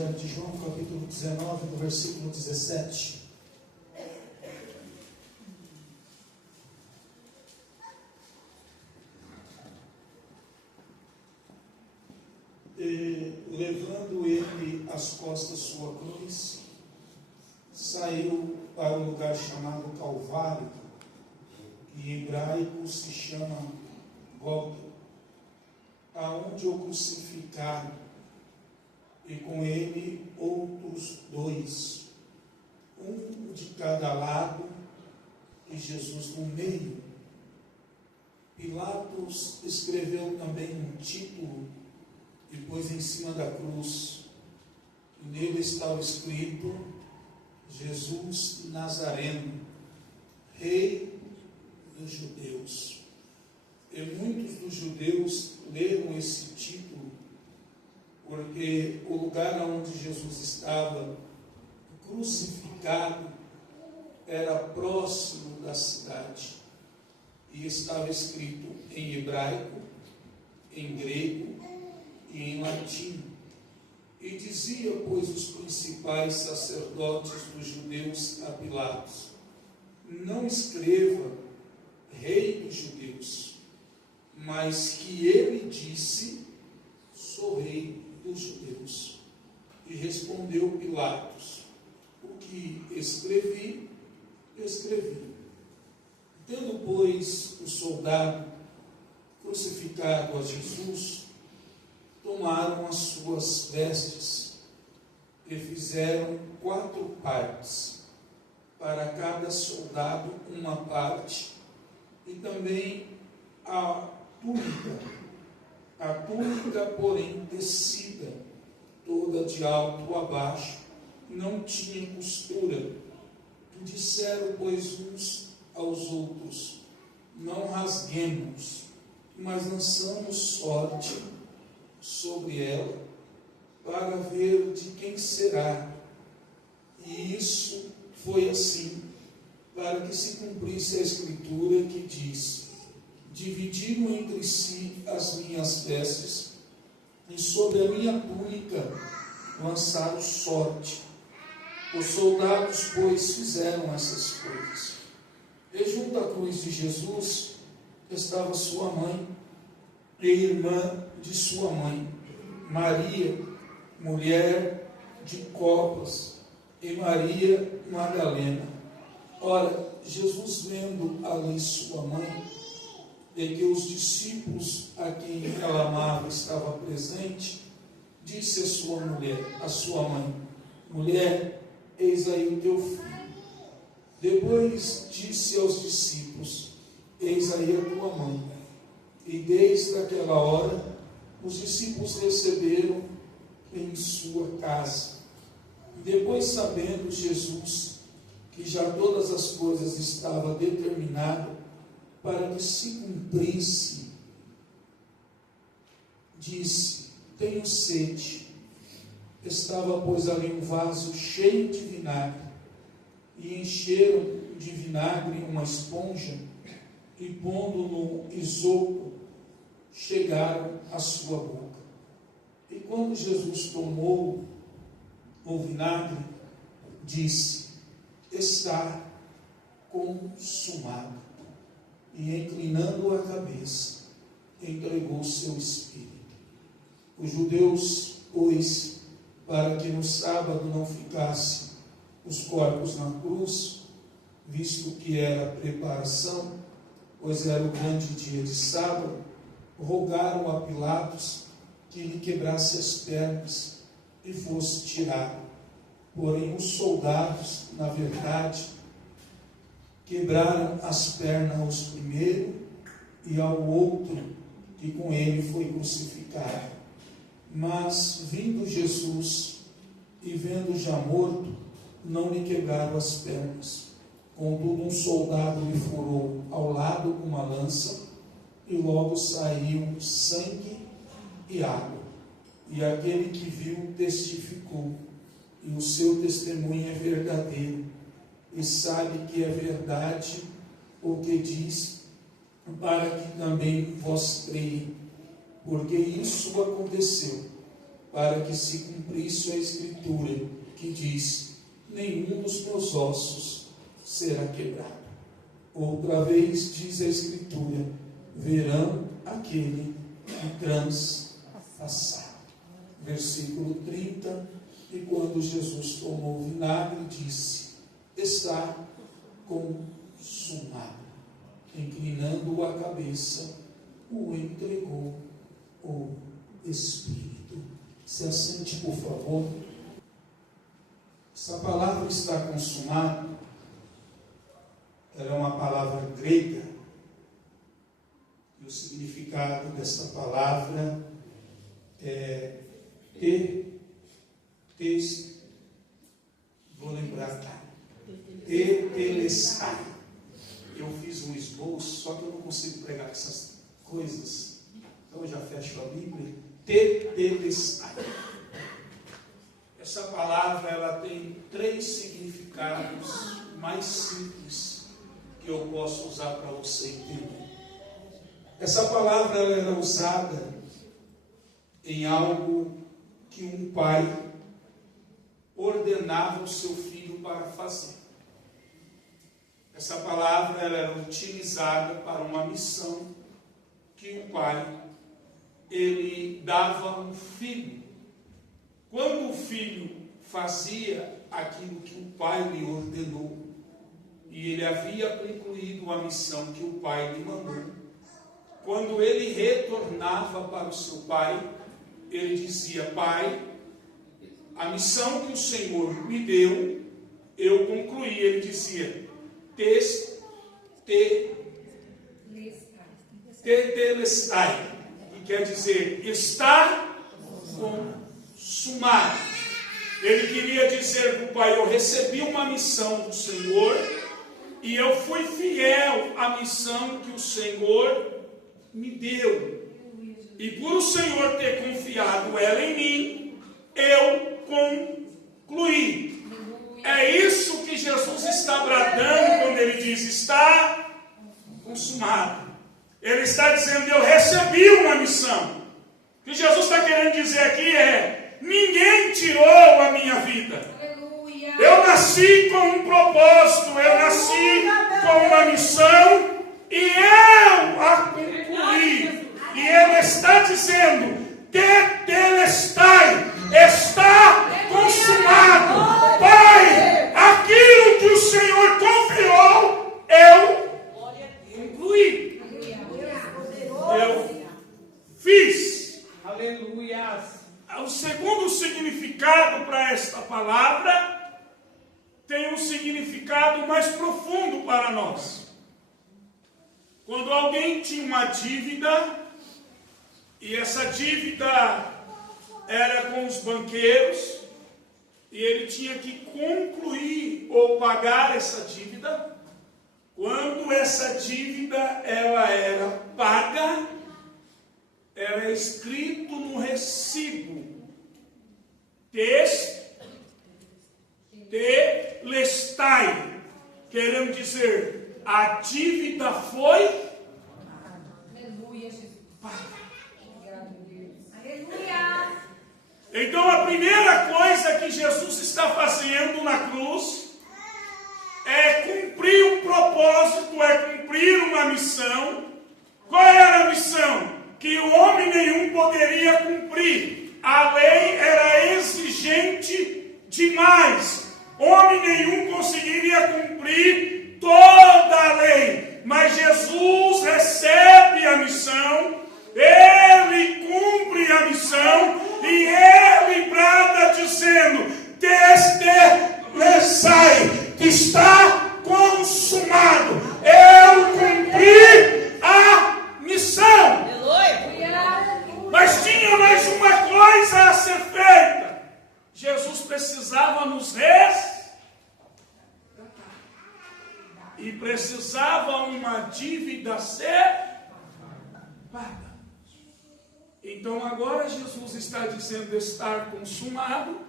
Evangelho de João, capítulo 19, do versículo 17. E, levando ele às costas sua cruz, saiu para o lugar chamado Calvário, que em hebraico se chama Gólgota, aonde o crucificaram, e com ele outros dois, um de cada lado e Jesus no meio. Pilatos escreveu também um título e pôs em cima da cruz, e nele estava escrito: Jesus Nazareno, Rei dos Judeus. E muitos dos judeus leram esse título porque o lugar onde Jesus estava crucificado era próximo da cidade, e estava escrito em hebraico, em grego e em latim. E dizia, pois, os principais sacerdotes dos judeus a Pilatos: não escreva Rei dos Judeus, mas que ele disse: sou Rei dos Judeus. E respondeu Pilatos: o que escrevi, escrevi. Tendo, pois, o soldado crucificado a Jesus, tomaram as suas vestes e fizeram 4 partes, para cada soldado uma parte, e também a túnica, porém, tecida, toda de alto a baixo, não tinha costura. Disseram, pois, uns aos outros: não rasguemos, mas lançamos sorte sobre ela, para ver de quem será. E isso foi assim, para que se cumprisse a Escritura que diz: dividiram entre si as minhas vestes, e sobre a minha túnica lançaram sorte. Os soldados, pois, fizeram essas coisas. E junto à cruz de Jesus estava sua mãe e irmã de sua mãe, Maria, mulher de Clopas, e Maria Madalena. Ora, Jesus, vendo ali sua mãe, e que os discípulos a quem ela amava estavam presentes, disse à sua mãe: mulher, eis aí o teu filho. Depois disse aos discípulos: eis aí a tua mãe. E desde aquela hora os discípulos receberam em sua casa. Depois, sabendo Jesus que já todas as coisas estavam determinadas para que se cumprisse, disse: tenho sede. Estava, pois, ali um vaso cheio de vinagre, e encheram de vinagre uma esponja, e pondo no isopo, chegaram à sua boca. E quando Jesus tomou o vinagre, disse: está consumado. E inclinando a cabeça, entregou seu espírito. Os judeus, pois, para que no sábado não ficasse os corpos na cruz, visto que era preparação, pois era o grande dia de sábado, rogaram a Pilatos que lhe quebrasse as pernas e fosse tirado. Porém, os soldados, na verdade, quebraram as pernas aos primeiro e ao outro que com ele foi crucificado. Mas, vindo Jesus e vendo já morto, não lhe quebraram as pernas. Contudo, um soldado lhe furou ao lado com uma lança, e logo saiu sangue e água. E aquele que viu testificou, e o seu testemunho é verdadeiro, e sabe que é verdade o que diz, para que também vós creia, porque isso aconteceu para que se cumprisse a Escritura, que diz: nenhum dos meus ossos será quebrado. Outra vez diz a Escritura: verão aquele que transpassaram. Versículo 30, e quando Jesus tomou o vinagre, disse: está consumado. Inclinando a cabeça, o entregou o Espírito. Se assente, por favor. Essa palavra está consumado. Ela é uma palavra grega. E o significado dessa palavra é vou lembrar, tetelestai. Eu fiz um esboço, só que eu não consigo pregar com essas coisas. Então eu já fecho a Bíblia. Tetelestai. Essa palavra ela tem 3 significados mais simples que eu posso usar para você entender. Essa palavra ela era usada em algo que um pai ordenava o seu filho para fazer. Essa palavra ela era utilizada para uma missão que o pai ele dava a um filho. Quando o filho fazia aquilo que o pai lhe ordenou, e ele havia concluído a missão que o pai lhe mandou, quando ele retornava para o seu pai, ele dizia: pai, a missão que o Senhor me deu, eu concluí. Ele dizia: tetelestai, que quer dizer está consumado. Ele queria dizer para o pai: eu recebi uma missão do Senhor e eu fui fiel à missão que o Senhor me deu. E por o Senhor ter confiado ela em mim, eu concluí. É isso que Jesus está bradando quando ele diz: está consumado. Ele está dizendo: eu recebi uma missão. O que Jesus está querendo dizer aqui é: ninguém tirou a minha vida. Eu nasci com um propósito, eu nasci com uma missão e eu a concluí. E ele está dizendo: tetelestai, está consumado. Pai, aquilo que o Senhor confiou, eu concluí. Eu fiz. Aleluia. O segundo significado para esta palavra tem um significado mais profundo para nós. Quando alguém tinha uma dívida, e essa dívida era com os banqueiros, e ele tinha que concluir ou pagar essa dívida. Quando essa dívida ela era paga, era escrito no recibo: tetelestai, querendo dizer, a dívida foi paga. Então a primeira coisa que Jesus está fazendo na cruz é cumprir um propósito, é cumprir uma missão. Qual era a missão? Que o homem nenhum poderia cumprir. A lei era exigente demais. Homem nenhum conseguiria cumprir toda a lei. Mas Jesus recebe a missão, ele cumpre a missão, e ele brada dizendo: tetelestai, está consumado. Eu cumpri a missão. Mas tinha mais uma coisa a ser feita. Jesus precisava nos resgatar. E precisava uma dívida ser paga. Então agora Jesus está dizendo estar consumado,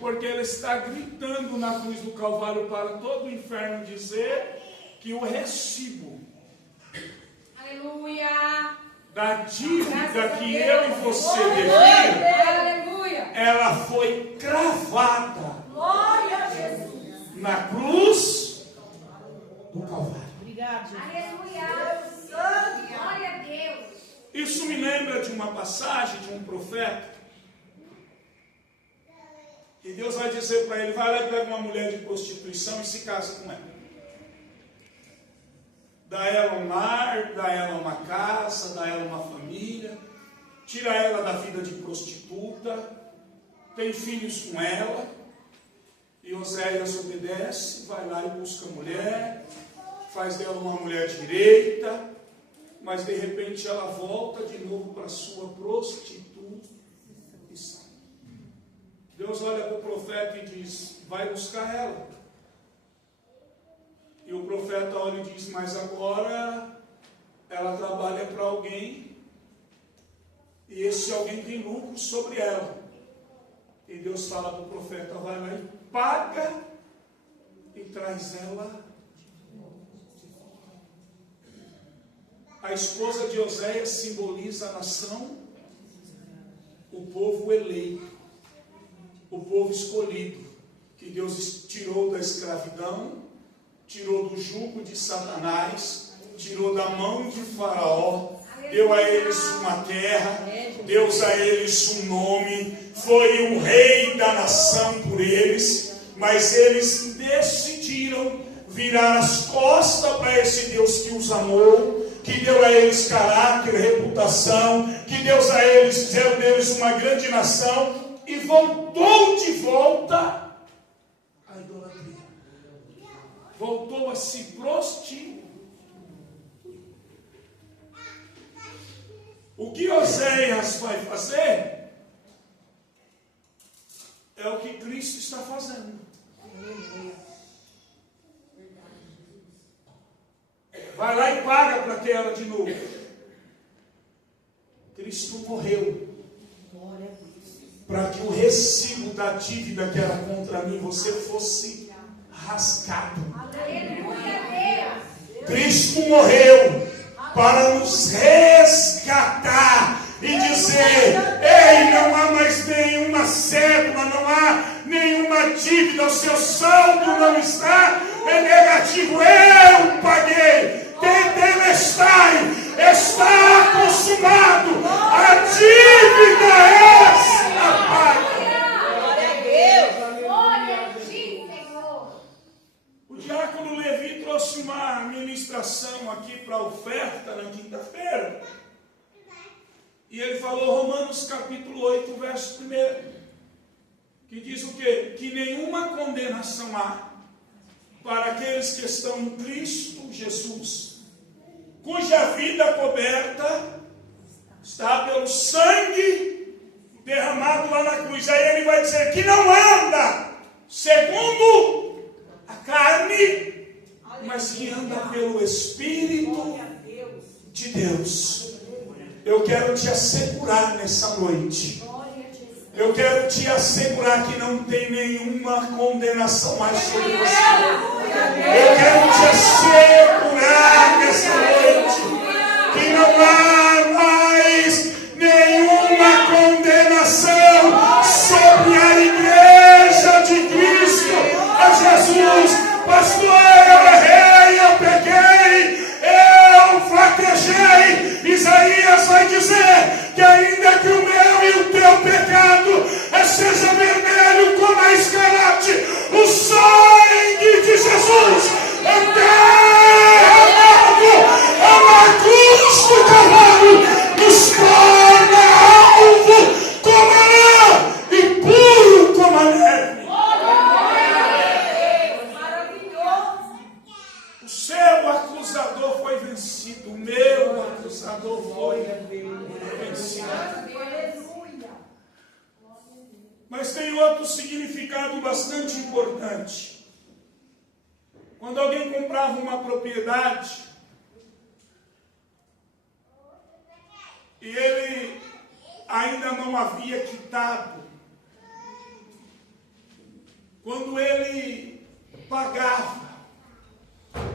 porque ele está gritando na cruz do Calvário para todo o inferno dizer que o recibo, aleluia, da dívida que eu e você devia, ela foi cravada. Glória a Jesus. Na cruz do Calvário. Obrigado, Jesus. Aleluia. Glória a Deus. Isso me lembra de uma passagem de um profeta. E Deus vai dizer para ele: vai lá e pega uma mulher de prostituição e se casa com ela. Dá ela um lar, dá ela uma casa, dá ela uma família. Tira ela da vida de prostituta. Tem filhos com ela. E Oséias obedece, vai lá e busca a mulher, faz dela uma mulher direita, mas de repente ela volta de novo para a sua prostituição. Deus olha para o profeta e diz: vai buscar ela. E o profeta olha e diz: mas agora ela trabalha para alguém, e esse alguém tem lucro sobre ela. E Deus fala para o profeta: vai lá e paga e traz ela de volta. A esposa de Oséias simboliza a nação, o povo eleito, o povo escolhido, que Deus tirou da escravidão, tirou do jugo de Satanás, tirou da mão de Faraó, deu a eles uma terra, deu a eles um nome, foi o rei da nação por eles, mas eles decidiram virar as costas para esse Deus que os amou, que deu a eles caráter, reputação, que deu a eles, fizeram deles uma grande nação, e voltou de volta à idolatria. Voltou a se prostituir. O que Oséias vai fazer é o que Cristo está fazendo. Vai lá e paga para ter ela de novo. Cristo morreu para que o recibo da dívida que era contra mim, você fosse rasgado. Aleluia, Deus. Cristo morreu para nos resgatar e dizer: ei, não há mais nenhuma cédula, não há nenhuma dívida, o seu saldo não está negativo, eu paguei, tetelestai, está consumado, a dívida está paga. Glória a Deus. Glória a ti, Senhor. O diácono Levi trouxe uma ministração aqui para a oferta na quinta-feira. E ele falou Romanos capítulo 8, verso 1. Que diz o quê? Que nenhuma condenação há para aqueles que estão em Cristo Jesus, cuja vida coberta está pelo sangue derramado lá na cruz. Aí ele vai dizer que não anda segundo a carne, mas que anda pelo Espírito de Deus. Eu quero te assegurar nessa noite, eu quero te assegurar que não tem nenhuma condenação mais sobre você. Eu quero te assegurar nessa noite que não há mais nenhuma condenação sobre a igreja de Cristo, a Jesus. Pastor, eu errei, eu peguei, eu fraquejei. Isaías vai dizer que ainda que o meu e o teu pecado seja vermelho como a escarlate, o sangue de Jesus derramado na cruz do Calvário nos torna alvo como a lã e puro como a neve. O seu acusador foi vencido, o meu acusador foi vencido. Mas tem outro significado bastante importante. Quando alguém comprava uma propriedade e ele ainda não havia quitado, quando ele pagava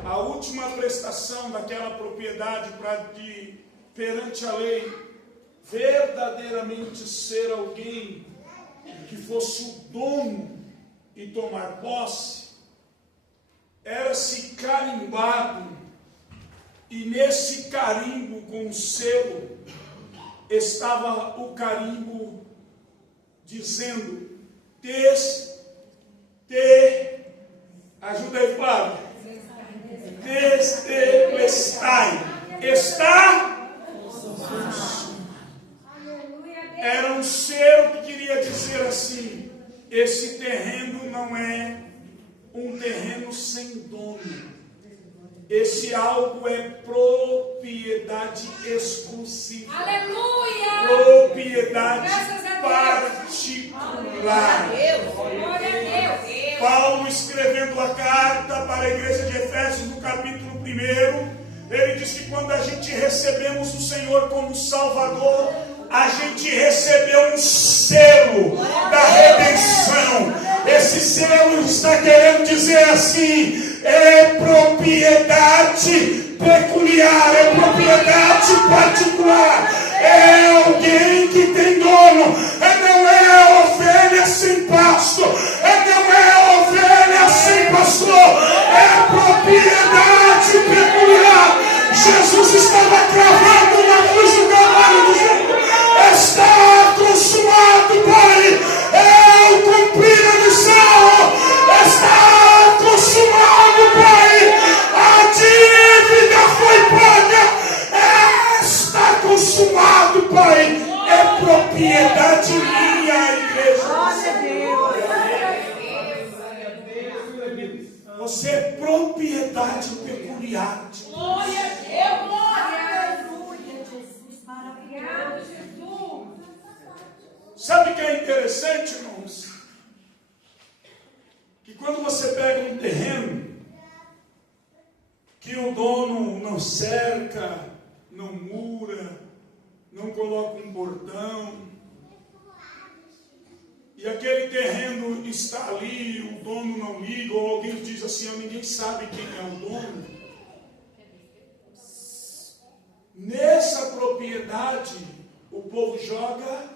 a última prestação daquela propriedade para perante a lei verdadeiramente ser alguém que fosse o dono e tomar posse, era-se carimbado, e nesse carimbo com o selo, estava o carimbo dizendo, ajuda aí, Flávio, Tetelestai, está, era um selo que queria dizer assim, esse terreno não é um terreno sem dono. Esse algo é propriedade exclusiva. Aleluia! Propriedade particular. Glória a Deus! Paulo, escrevendo a carta para a igreja de Efésios, no capítulo 1, ele diz que quando a gente recebemos o Senhor como Salvador, a gente recebeu um selo da redenção. Esse selo está querendo dizer assim, é propriedade peculiar, é propriedade particular, é alguém que tem dono, não é ovelha sem pasto, não é ovelha sem pastor, é propriedade peculiar. Jesus estava cravando na cruz do Calvário dizendo, está consumado, Pai, eu cumpri a missão, está consumado, Pai, a dívida foi paga, está consumado, Pai, é propriedade minha, igreja. Você é propriedade peculiar de Deus. Glória a Deus! Aleluia, Jesus! Maravilhoso, Jesus! Sabe o que é interessante, irmãos? Que quando você pega um terreno, que o dono não cerca, não mura, não coloca um portão, e aquele terreno está ali, o dono não liga, ou alguém diz assim, ninguém sabe quem é o dono. Nessa propriedade, o povo joga,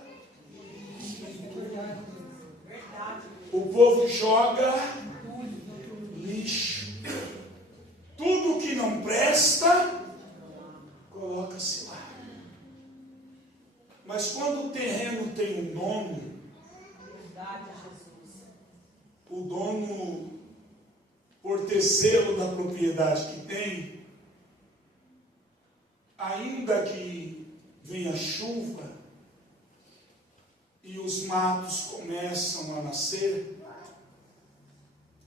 lixo. Tudo que não presta, coloca-se lá. Mas quando o terreno tem um dono, o dono, por ter selo da propriedade que tem, ainda que venha chuva e os matos começam a nascer,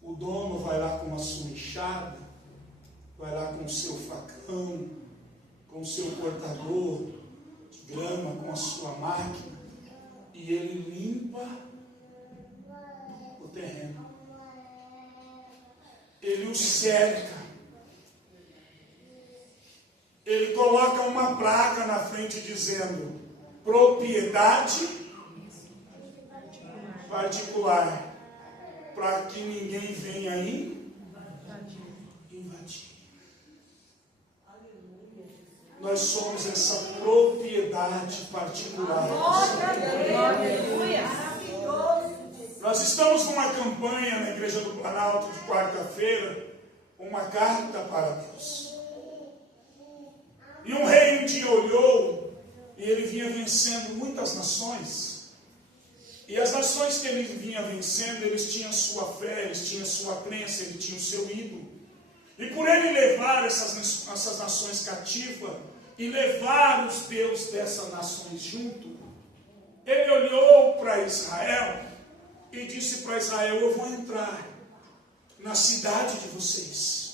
o dono vai lá com a sua enxada, vai lá com o seu facão, com o seu cortador de grama, com a sua máquina, e ele limpa o terreno. Ele o cerca. Ele coloca uma placa na frente dizendo, propriedade particular, para que ninguém venha invadir. Nós somos essa propriedade particular. Nós estamos numa campanha na Igreja do Planalto de quarta-feira, uma carta para Deus. E um rei um dia olhou e ele vinha vencendo muitas nações. E as nações que ele vinha vencendo, eles tinham sua fé, eles tinham sua crença, ele tinha o seu ídolo. E por ele levar essas nações cativas e levar os deuses dessas nações junto, ele olhou para Israel e disse para Israel, eu vou entrar na cidade de vocês.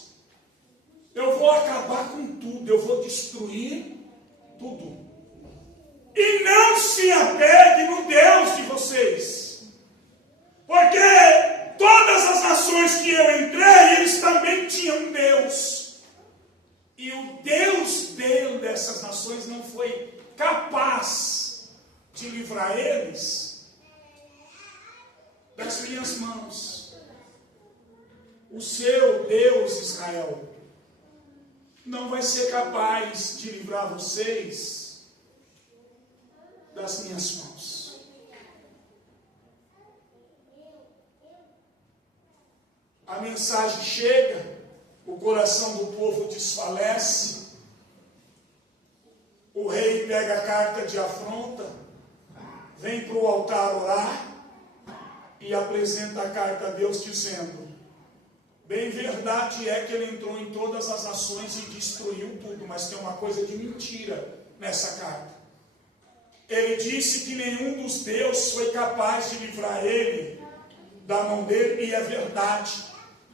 Eu vou acabar com tudo, eu vou destruir tudo. E não se apegue no Deus de vocês. Porque todas as nações que eu entrei, eles também tinham um Deus. E o Deus dessas nações não foi capaz de livrar eles das minhas mãos. O seu Deus, Israel, não vai ser capaz de livrar vocês das minhas mãos. a mensagem chega, o coração do povo desfalece, o rei pega a carta de afronta, vem para o altar orar e apresenta a carta a Deus dizendo: bem verdade é que ele entrou em todas as ações e destruiu tudo, mas tem uma coisa de mentira nessa carta. Ele disse que nenhum dos deuses foi capaz de livrar ele da mão dele, e é verdade,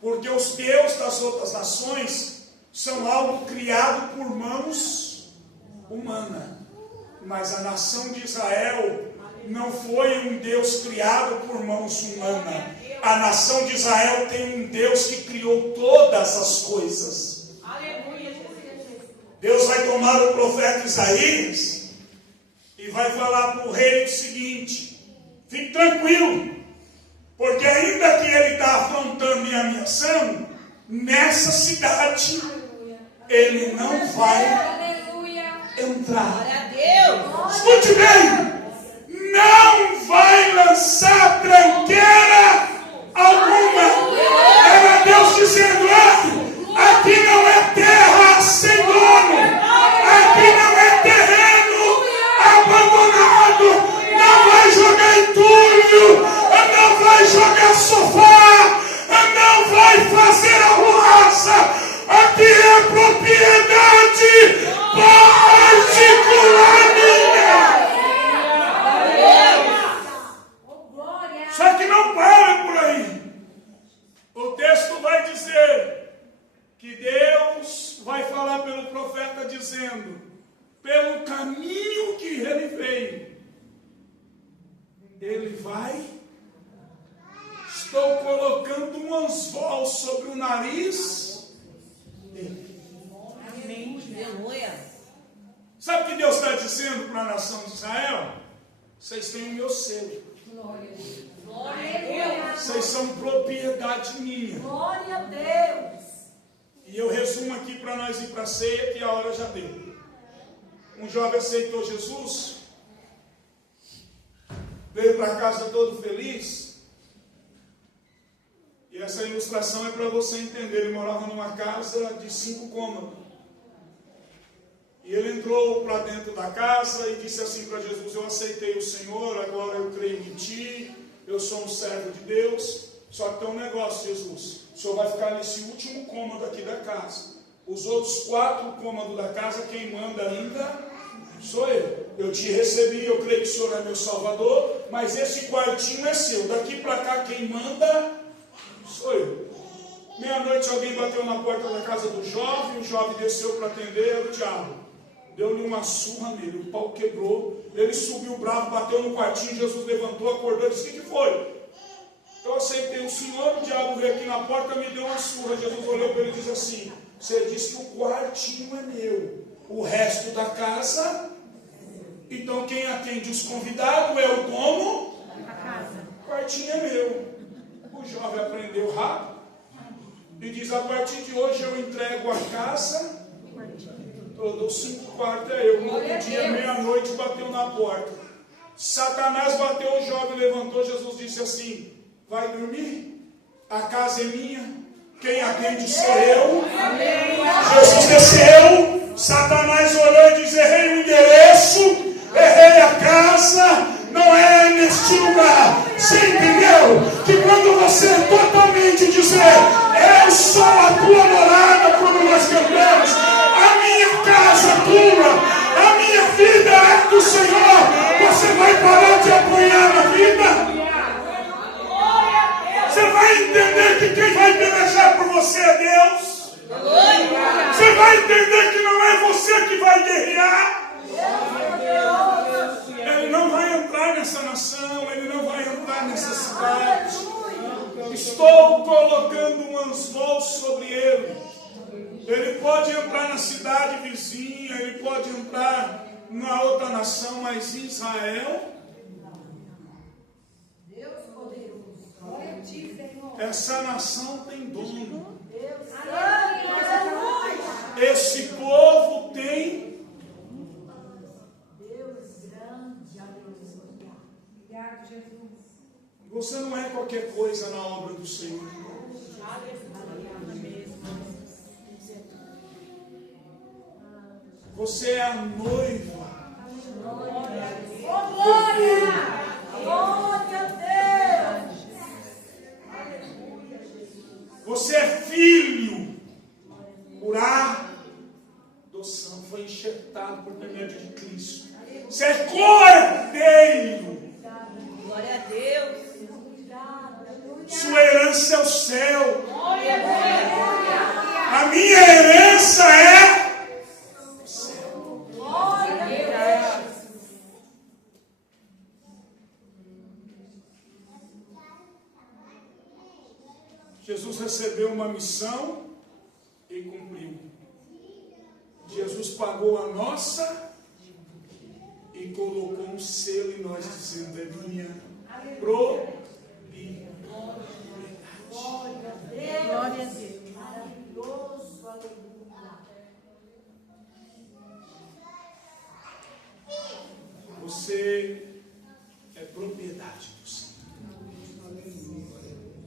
porque os deuses das outras nações são algo criado por mãos humanas, mas a nação de Israel não foi um Deus criado por mãos humanas. A nação de Israel tem um Deus que criou todas as coisas. Aleluia, Deus vai tomar o profeta Isaías e vai falar para o rei o seguinte: fique tranquilo, porque ainda que ele está afrontando e ameaçando, nessa cidade ele não vai entrar. Escute bem, não vai lançar tranqueira alguma. Era Deus dizendo: aqui não é terra sem dono, aqui não é terreno abandonado, não vai jogar entulho, não vai jogar sofá, não vai fazer arruaça, aqui é propriedade particular minha. Só que não para por aí. O texto vai dizer que Deus vai falar pelo profeta dizendo: pelo caminho que ele veio, ele vai. Estou colocando um anzol sobre o nariz dele. Amém. Aleluia. Sabe o que Deus está dizendo para a nação de Israel? Vocês têm o meu selo. Glória a Deus. Vocês são propriedade minha. Glória a Deus. E eu resumo aqui para nós ir para a ceia, que a hora já deu. Um jovem aceitou Jesus, veio para casa todo feliz. E essa ilustração é para você entender. Ele morava numa casa de 5 cômodos. E ele entrou para dentro da casa e disse assim para Jesus: eu aceitei o Senhor, agora eu creio em ti, eu sou um servo de Deus. Só que tem um negócio, Jesus: o Senhor vai ficar nesse último cômodo aqui da casa. Os outros 4 cômodos da casa, quem manda ainda sou eu. Eu te recebi, eu creio que o Senhor é meu Salvador, mas esse quartinho é seu. Daqui para cá quem manda sou eu. Meia-noite alguém bateu na porta da casa do jovem, o jovem desceu para atender, era o diabo. Deu-lhe uma surra nele, o pau quebrou, ele subiu bravo, bateu no quartinho, Jesus levantou, acordou e disse: o que foi? Eu aceitei o Senhor, o diabo veio aqui na porta, me deu uma surra. Jesus olhou para ele e disse assim: você disse que o quartinho é meu, o resto da casa, então quem atende os convidados é o dono, o quartinho é meu. O jovem aprendeu rápido e diz: a partir de hoje eu entrego a casa, todos os 5 quartos é eu. No outro dia, meia-noite, bateu na porta. Satanás bateu, o jovem levantou. Jesus disse assim: vai dormir? A casa é minha, quem atende sou eu. Jesus desceu, Satanás orou e disse: errei o endereço, errei a casa, não é neste lugar. Você entendeu? Que quando você totalmente dizer: eu sou a tua morada, como nós cantamos, a minha casa é tua, a minha vida é do Senhor, você vai parar de apanhar na vida. Você vai entender que quem vai pelejar por você é Deus. Você vai entender que não é você que vai guerrear. Ele não vai entrar nessa nação, ele não vai entrar nessa cidade. Estou colocando um anzol sobre ele. Ele pode entrar na cidade vizinha, ele pode entrar na outra nação, mas Israel, essa nação tem dono. Esse povo tem. Você não é qualquer coisa na obra do Senhor. Você é a noiva. Oh, glória! Glória a Deus! Você é filho por adoção. Foi enxertado por intermédio de Cristo. Você é cordeiro. Glória a Deus! Sua herança é o céu. Glória a Deus! A minha herança é o céu. Glória a Deus! Jesus recebeu uma missão e cumpriu. Jesus pagou a nossa e colocou um selo em nós dizendo: é minha propriedade. Glória a Deus! Maravilhoso, aleluia! Você é propriedade do Senhor.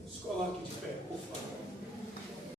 Se coloque